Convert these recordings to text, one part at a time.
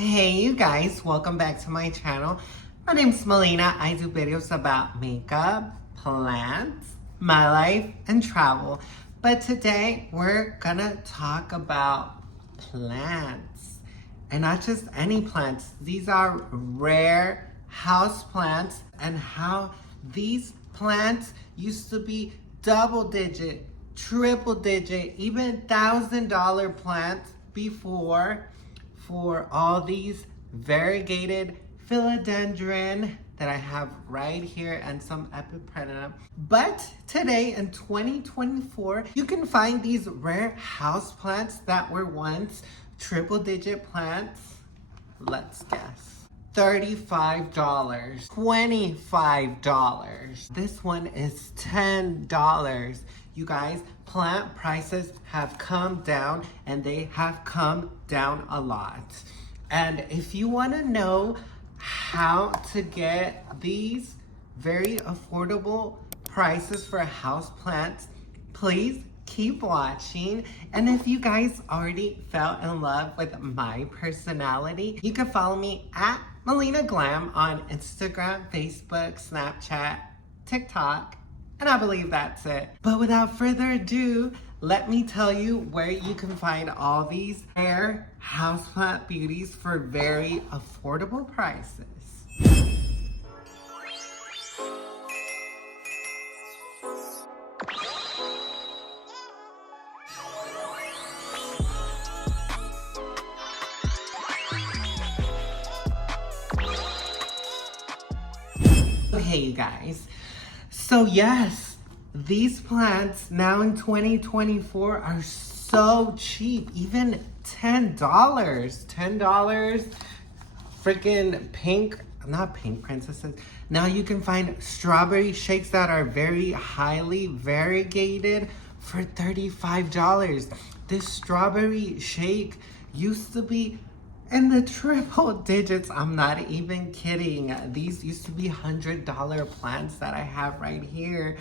Hey you guys, welcome back to my channel. My name's Melina. I do videos about makeup, plants, my life, and travel. But today we're gonna talk about plants. And not just any plants. These are rare house plants and how these plants used to be double digit, triple digit, even $1,000 plants before, for all these variegated philodendron that I have right here and some epipremnum. But today in 2024, you can find these rare house plants that were once triple digit plants. Let's guess. $35, $25. This one is $10. You guys, plant prices have come down and they have come down a lot. And if you want to know how to get these very affordable prices for house plants, please keep watching. And if you guys already fell in love with my personality, you can follow me at Melina Glam on Instagram, Facebook, Snapchat, TikTok, and I believe that's it. But without further ado, let me tell you where you can find all these rare houseplant beauties for very affordable prices. Okay, you guys. So yes, these plants now in 2024 are so cheap, even $10. $10, freaking pink, not pink princesses. Now you can find strawberry shakes that are very highly variegated for $35. This strawberry shake used to be in the triple digits. I'm not even kidding. These used to be $100 plants that I have right here.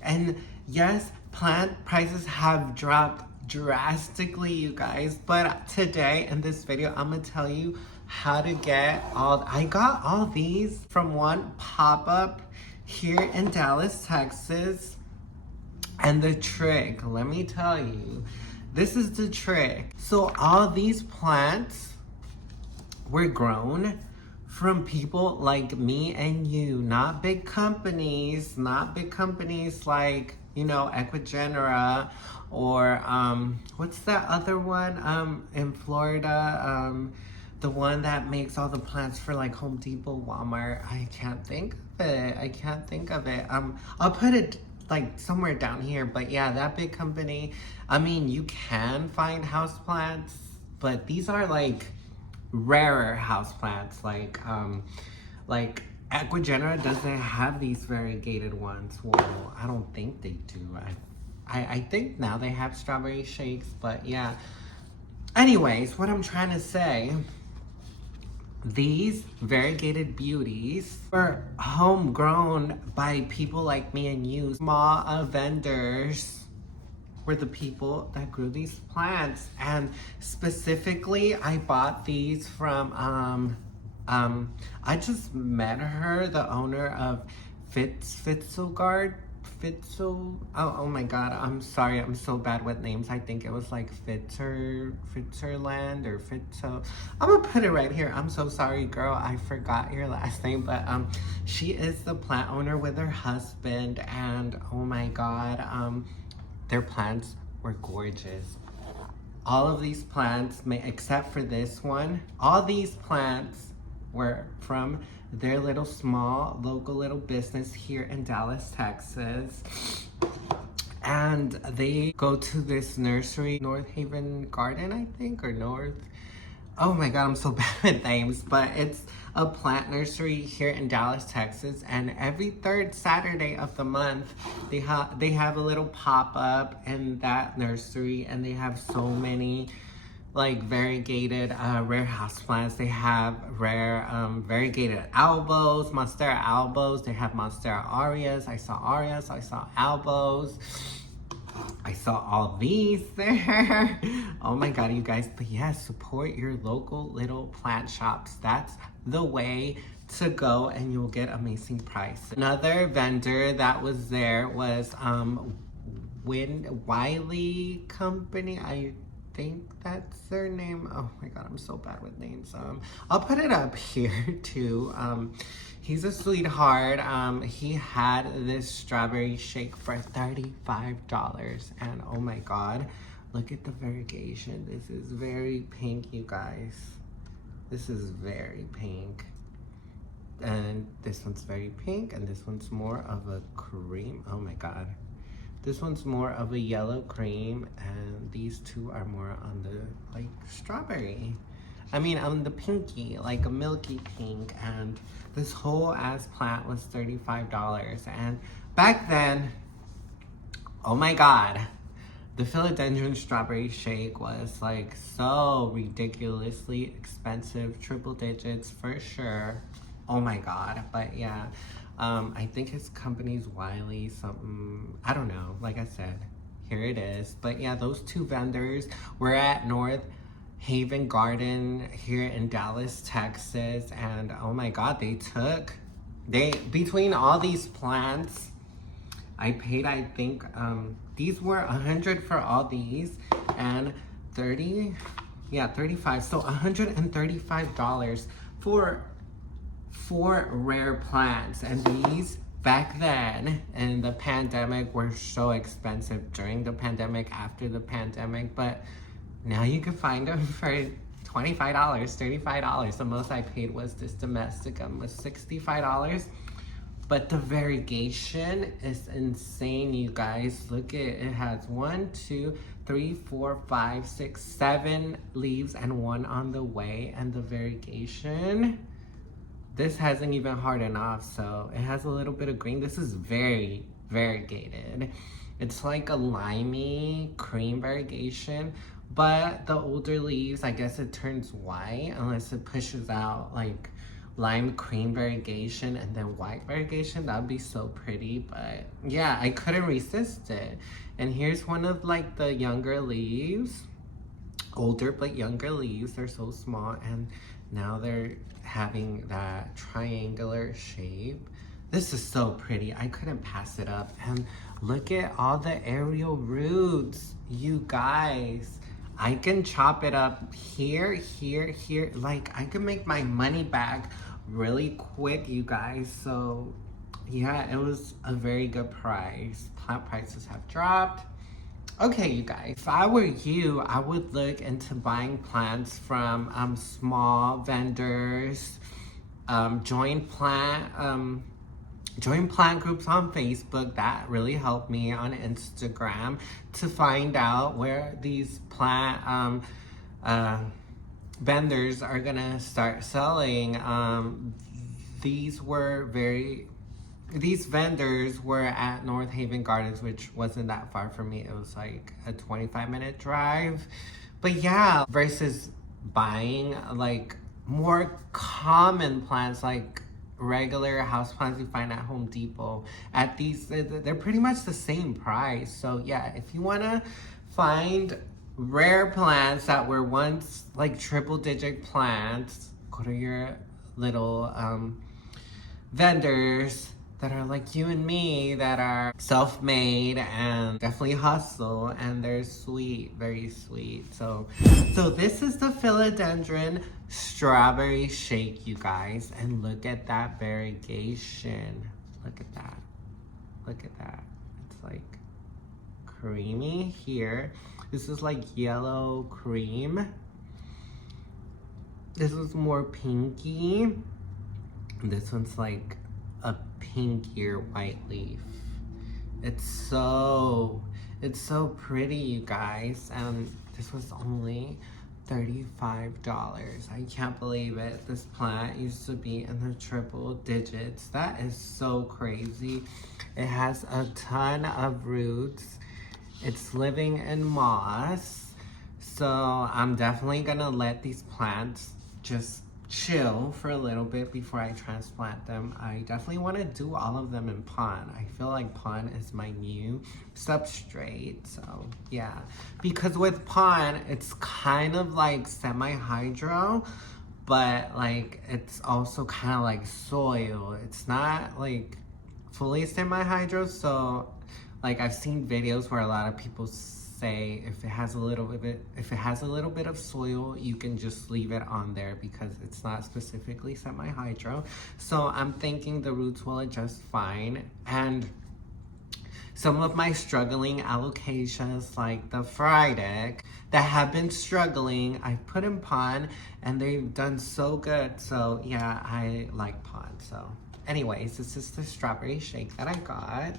And yes, plant prices have dropped drastically, you guys. But today in this video, I'm gonna tell you how to get I got all these from one pop-up here in Dallas, Texas. And the trick, let me tell you, this is the trick. So all these plants were grown from people like me and you, not big companies like, you know, Equigenera or what's that other one in Florida, the one that makes all the plants for like Home Depot, Walmart. I can't think of it. I'll put it like somewhere down here, but yeah, that big company. I mean, you can find houseplants, but these are like rarer houseplants, like Equigenera doesn't have these variegated ones. Well, I don't think they do. I think now they have strawberry shakes, but yeah. Anyways, what I'm trying to say, these variegated beauties were homegrown by people like me and you. Small vendors were the people that grew these plants. And specifically, I bought these from, I just met her, the owner of oh my god, I'm sorry, I'm so bad with names. I think it was like Fitzerland or Fitzo. I'm gonna put it right here. I'm so sorry, girl, I forgot your last name, but she is the plant owner with her husband, and oh my god, their plants were gorgeous. All of these plants, except for this one, all these plants were from their little small local little business here in Dallas, Texas. And they go to this nursery, North Haven Garden, I think, or North. Oh my god, I'm so bad with names, but it's a plant nursery here in Dallas, Texas, and every third Saturday of the month, they have a little pop-up in that nursery, and they have so many like variegated rare houseplants. They have rare variegated albos, monstera albos. They have monstera aureus. I saw aureus, I saw albos. I saw all these there. Oh my God, you guys. But yeah, support your local little plant shops. That's the way to go, and you'll get amazing price. Another vendor that was there was Wiley Company. I think that's their name. Oh my God, I'm so bad with names. I'll put it up here too. He's a sweetheart. He had this strawberry shake for $35, and oh my God, look at the variegation. This is very pink, you guys. This is very pink. And this one's very pink, and this one's more of a cream. Oh my God. This one's more of a yellow cream, and these two are more on the like strawberry. I mean, on the pinky, like a milky pink. And this whole ass plant was $35. And back then, oh my God, the philodendron strawberry shake was like so ridiculously expensive, triple digits for sure. Oh my God. But yeah, I think his company's Wiley something, I don't know. Like I said, here it is. But yeah, those two vendors were at North Haven Garden here in Dallas, Texas. And oh my God, between all these plants, I paid, I think, these were $100 for all these, and 35. So $135 for 4 rare plants. And these back then in the pandemic were so expensive during the pandemic, after the pandemic, but now you can find them for $25, $35. The most I paid was this domesticum was $65. But the variegation is insane, you guys. Look at it. It has 1, 2, 3, 4, 5, 6, 7 leaves and 1 on the way. And the variegation, this hasn't even hardened off, so it has a little bit of green. This is very variegated. It's like a limey cream variegation, but the older leaves, I guess it turns white unless it pushes out like lime cream variegation and then white variegation. That would be so pretty. But yeah, I couldn't resist it. And here's one of like the younger leaves, older but younger leaves. They're so small, and now they're having that triangular shape. This is so pretty. I couldn't pass it up. And look at all the aerial roots, you guys. I can chop it up here, here, here. Like, I can make my money back really quick, you guys. So yeah, it was a very good price. Plant prices have dropped. Okay, you guys, if I were you, I would look into buying plants from small vendors, join plant groups on Facebook. That really helped me on Instagram to find out where these plant vendors are gonna start selling. These vendors were at North Haven Gardens, which wasn't that far from me. It was like a 25-minute drive. But yeah, versus buying like more common plants like regular houseplants you find at Home Depot. At these, they're pretty much the same price. So yeah, if you wanna find rare plants that were once like triple-digit plants, go to your little vendors that are like you and me, that are self-made and definitely hustle, and they're sweet, very sweet. So this is the philodendron strawberry shake, you guys, and look at that variegation. Look at that. Look at that. It's like creamy here. This is like yellow cream. This is more pinky. This one's like a pinkier white leaf. It's so pretty, you guys. And this was only $35. I can't believe it. This plant used to be in the triple digits. That is so crazy. It has a ton of roots. It's living in moss. So I'm definitely gonna let these plants just chill for a little bit before I transplant them. I definitely want to do all of them in pond. I feel like pond is my new substrate. So yeah, because with pond, it's kind of like semi-hydro, but like it's also kind of like soil. It's not like fully semi-hydro. So like I've seen videos where a lot of people say if it has a little bit of soil, you can just leave it on there because it's not specifically semi-hydro. So I'm thinking the roots will adjust fine. And some of my struggling alocasias, like the Friday, that have been struggling, I put in pond and they've done so good. So yeah, I like pond. So anyways, this is the strawberry shake that I got.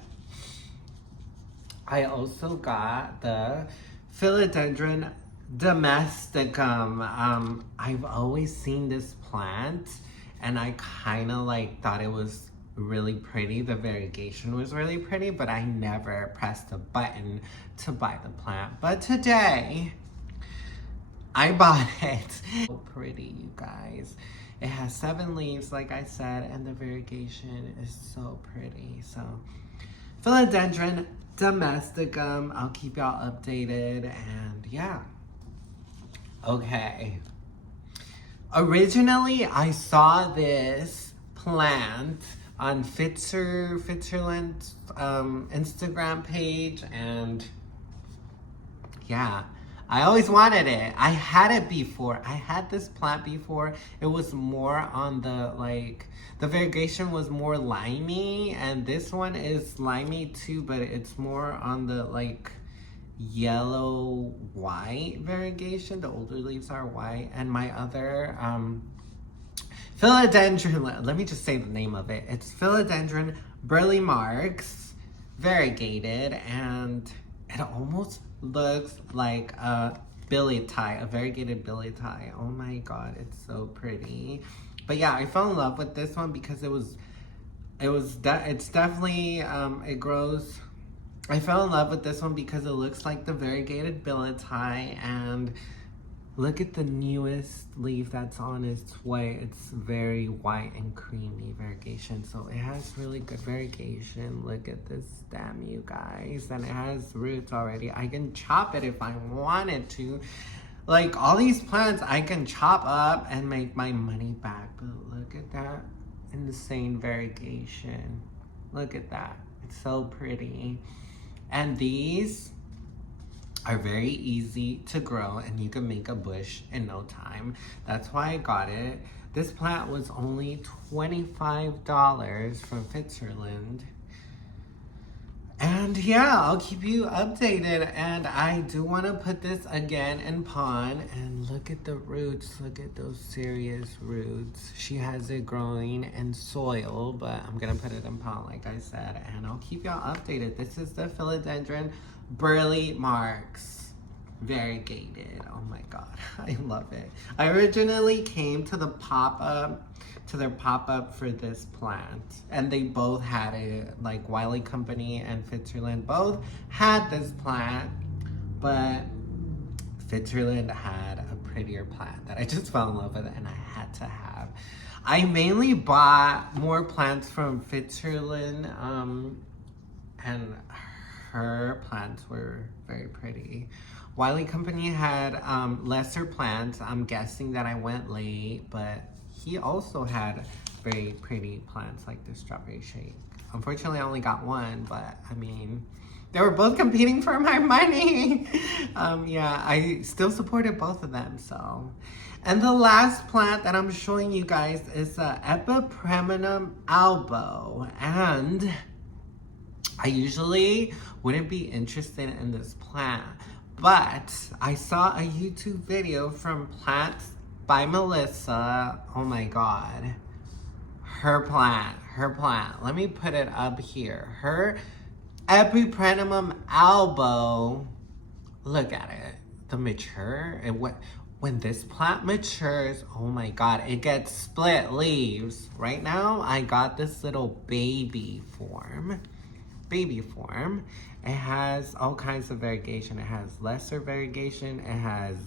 I also got the Philodendron domesticum. I've always seen this plant and I kind of like thought it was really pretty. The variegation was really pretty, but I never pressed the button to buy the plant. But today, I bought it. So pretty, you guys. It has 7 leaves, like I said, and the variegation is so pretty. So, Philodendron domesticum. I'll keep y'all updated, and yeah. Okay. Originally, I saw this plant on Fitzgerland's Instagram page, and yeah, I always wanted it. I had it before. I had this plant before. It was more on the, like, the variegation was more limey, and this one is limey too, but it's more on the, like, yellow-white variegation. The older leaves are white, and my other, Philodendron, let me just say the name of it. It's Philodendron Burley Marks, variegated, and it almost looks like a billy tie, a variegated billy tie. Oh my god, it's so pretty. But yeah, I fell in love with this one because it's definitely, it grows. I fell in love with this one because it looks like the variegated billy tie, and look at the newest leaf that's on its way. It's very white and creamy variegation. So it has really good variegation. Look at this stem, you guys. And it has roots already. I can chop it if I wanted to. Like, all these plants I can chop up and make my money back. But look at that insane variegation. Look at that. It's so pretty. And these are very easy to grow, and you can make a bush in no time. That's why I got it. This plant was only $25 from Fitzgerland. And yeah, I'll keep you updated. And I do want to put this again in pond. And look at the roots. Look at those serious roots. She has it growing in soil, but I'm going to put it in pond, like I said. And I'll keep y'all updated. This is the Philodendron Burley Marks, variegated. Oh my god, I love it. I originally came to their pop-up for this plant, and they both had it. Like Wiley Company and Fitzgerland both had this plant, but Fitzgerland had a prettier plant that I just fell in love with and I had to have. I mainly bought more plants from Fitzgerland, and her plants were very pretty. Wiley Company had lesser plants. I'm guessing that I went late, but he also had very pretty plants like the strawberry shake. Unfortunately, I only got one, but I mean, they were both competing for my money. Yeah, I still supported both of them, so. And the last plant that I'm showing you guys is Epipremnum albo, and I usually wouldn't be interested in this plant, but I saw a YouTube video from Plants by Melissa. Oh my god. Her plant. Let me put it up here. Her Epipremnum albo. Look at it. The mature. When this plant matures, oh my god, it gets split leaves. Right now, I got this little baby form. baby form. It has all kinds of variegation. It has lesser variegation. It has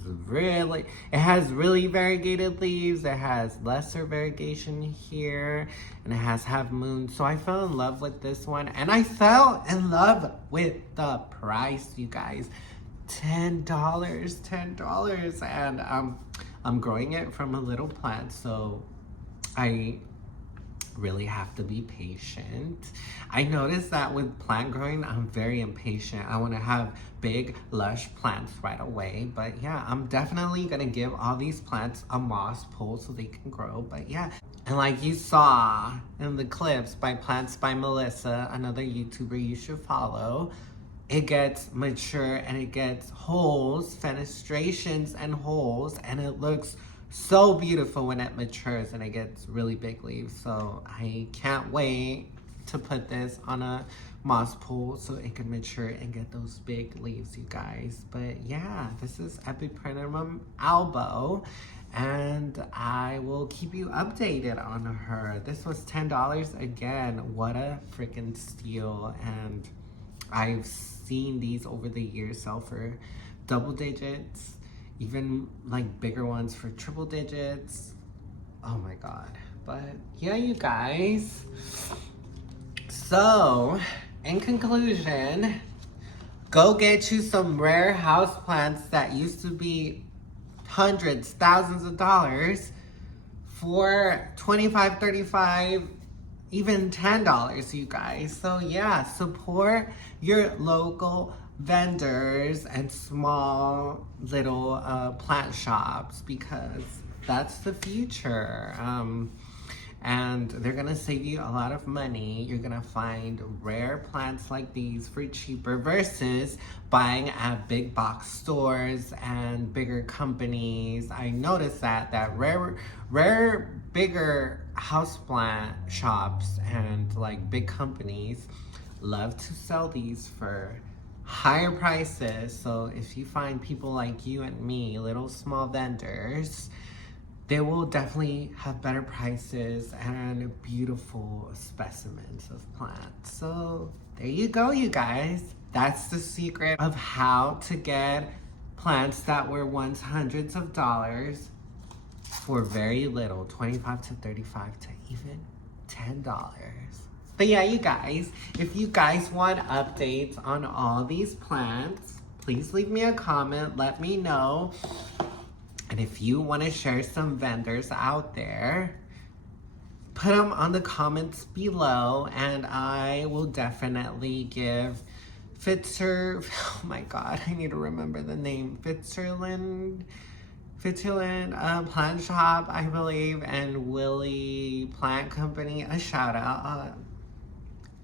really variegated leaves. It has lesser variegation here, and it has half moon. So I fell in love with this one, and I fell in love with the price, you guys. $10, and I'm growing it from a little plant, so I really have to be patient. I noticed that with plant growing, I'm very impatient. I want to have big, lush plants right away. But yeah, I'm definitely gonna give all these plants a moss pull so they can grow. But yeah, and like you saw in the clips by Plants by Melissa, another YouTuber you should follow, it gets mature and it gets holes, fenestrations and holes, and it looks so beautiful when it matures and it gets really big leaves. So I can't wait to put this on a moss pool so it can mature and get those big leaves, you guys. But yeah, this is Epiprenum albo, and I will keep you updated on her. This was $10 again. What a freaking steal. And I've seen these over the years sell for double digits, even like bigger ones for triple digits. Oh my God. But yeah, you guys. So, in conclusion, go get you some rare houseplants that used to be hundreds, thousands of dollars for $25, $35, even $10, you guys. So yeah, support your local vendors and small little plant shops, because that's the future. And they're gonna save you a lot of money. You're gonna find rare plants like these for cheaper versus buying at big box stores and bigger companies. I noticed that rare bigger houseplant shops and like big companies love to sell these for higher prices. So if you find people like you and me, little small vendors, they will definitely have better prices and beautiful specimens of plants. So there you go, you guys. That's the secret of how to get plants that were once hundreds of dollars for very little, 25 to 35 to even $10. But yeah, you guys, if you guys want updates on all these plants, please leave me a comment, let me know. And if you want to share some vendors out there, put them on the comments below, and I will definitely give oh my God, I need to remember the name, Fitzgerland Plant Shop, I believe, and Willie Plant Company a shout out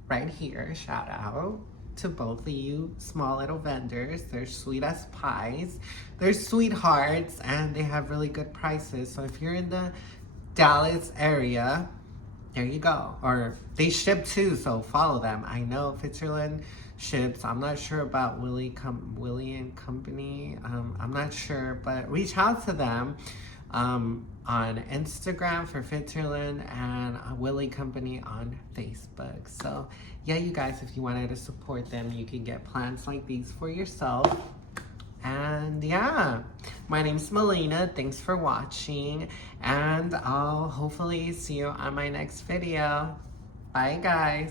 right here. Shout out to both of you small little vendors. They're sweet as pies. They're sweethearts, and they have really good prices. So if you're in the Dallas area, there you go. Or they ship too, so follow them. I know Fitzgerald ships. I'm not sure about Willie and Company. I'm not sure, but reach out to them on Instagram for Fitzgerald and Willie Company on Facebook. So yeah, you guys, if you wanted to support them, you can get plants like these for yourself. And yeah, my name's Melina. Thanks for watching, and I'll hopefully see you on my next video. Bye, guys.